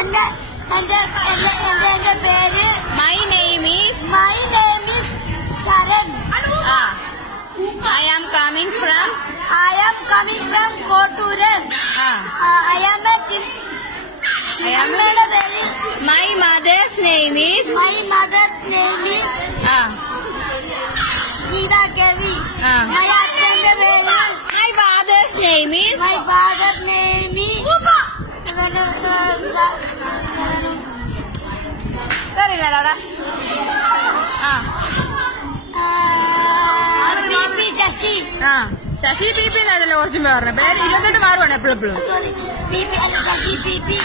എന്റെ എന്റെ എന്റെ എന്റെ എന്റെ പേര് my name is my name is Sharan. I am coming from I am. Coming from കോട്ടൂരൻ I am a അമ്മയുടെ പേര് my mother's name is my mother name is Geetha Kavi my അച്ഛന്റെ പേര് my father's name is my father name is P P Sasi Sasi P P എന്നല്ല കുറച്ചും പേരുടെ പേര് ഇരുപത്തെട്ട് മാറുവാണ് എപ്പോഴും എപ്പോഴും. P P Sasi P P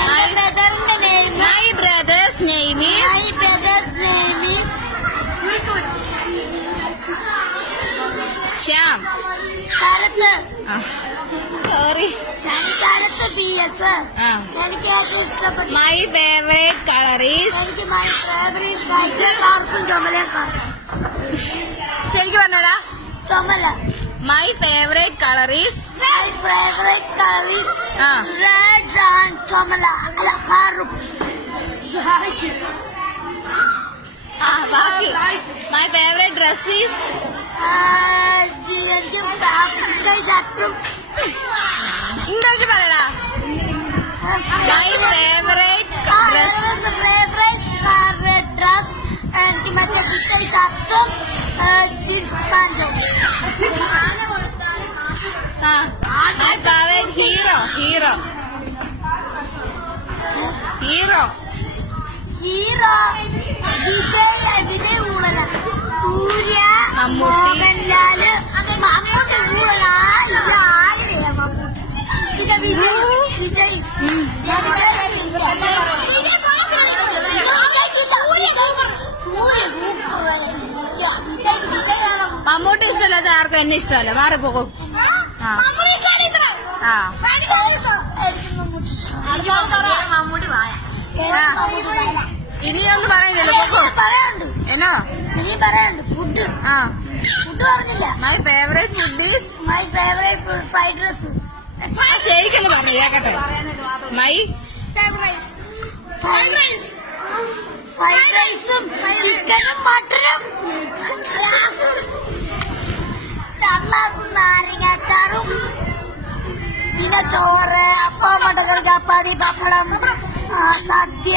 my ബ്രദറിന്റെ name my brother's name Shyam Sharath sorry Sharath P S എനിക്ക് ഏറ്റവും ഇഷ്ടപ്പെട്ട മൈ ഫേവറേറ്റ് കളർ ഈസ് എനിക്ക് മൈ ഫേവറേറ്റ് കാഴ്ച കാർക്കും ചുമലേക്കാർ ശരിക്കും പറഞ്ഞടാ ചുമല my favourite colour is my favourite curry ആ റെഡ് ആൻഡ് ചുമല അല്ല കറുപ്പ് ആ ബാക്കി മൈ ഫേവറേറ്റ് ഡ്രസ് ഈസ് എനിക്ക് ആഫ്രിക്കൻ ഷർട്ടും English പറയടാ my favourite dress favourite dress എനിക്ക് മറ്റേ ആഫ്രിക്കൻ ഷർട്ടും ജീൻസ് പാന്റും ആ my favourite hero hero hero hero Vijay Vijay ഊളല Surya Mammootty. Mohanlal ആരുടെയാ മമ്മൂട്ടി പിന്നെ വിജയ് വിജയ് മമ്മൂട്ടി ഇഷ്ടമല്ലാത്ത ആർക്കും എന്നെ ഇഷ്ടമല്ല. മാറിപ്പോകും ആ. ആ. മമ്മൂട്ടി ഇനിയൊന്നും പറയുന്നില്ല പോകും എന്നോ? നീ പറയാനുണ്ട് ഫുഡ് ആ. ഫുഡ് പറഞ്ഞില്ല. My favourite food is my favourite fried rice ശരിക്കൊന്ന് പറഞ്ഞു കേക്കട്ടെ. മൈ ഫ്രൈഡ് റൈസ് ഫ്രൈഡ് റൈസും ചിക്കനും മട്ടനും നാരങ്ങാച്ചാറും പിന്നെ ചോറ് അപ്പം മട്ടക്കറി ചപ്പാത്തി പപ്പടം ആ, സദ്യ.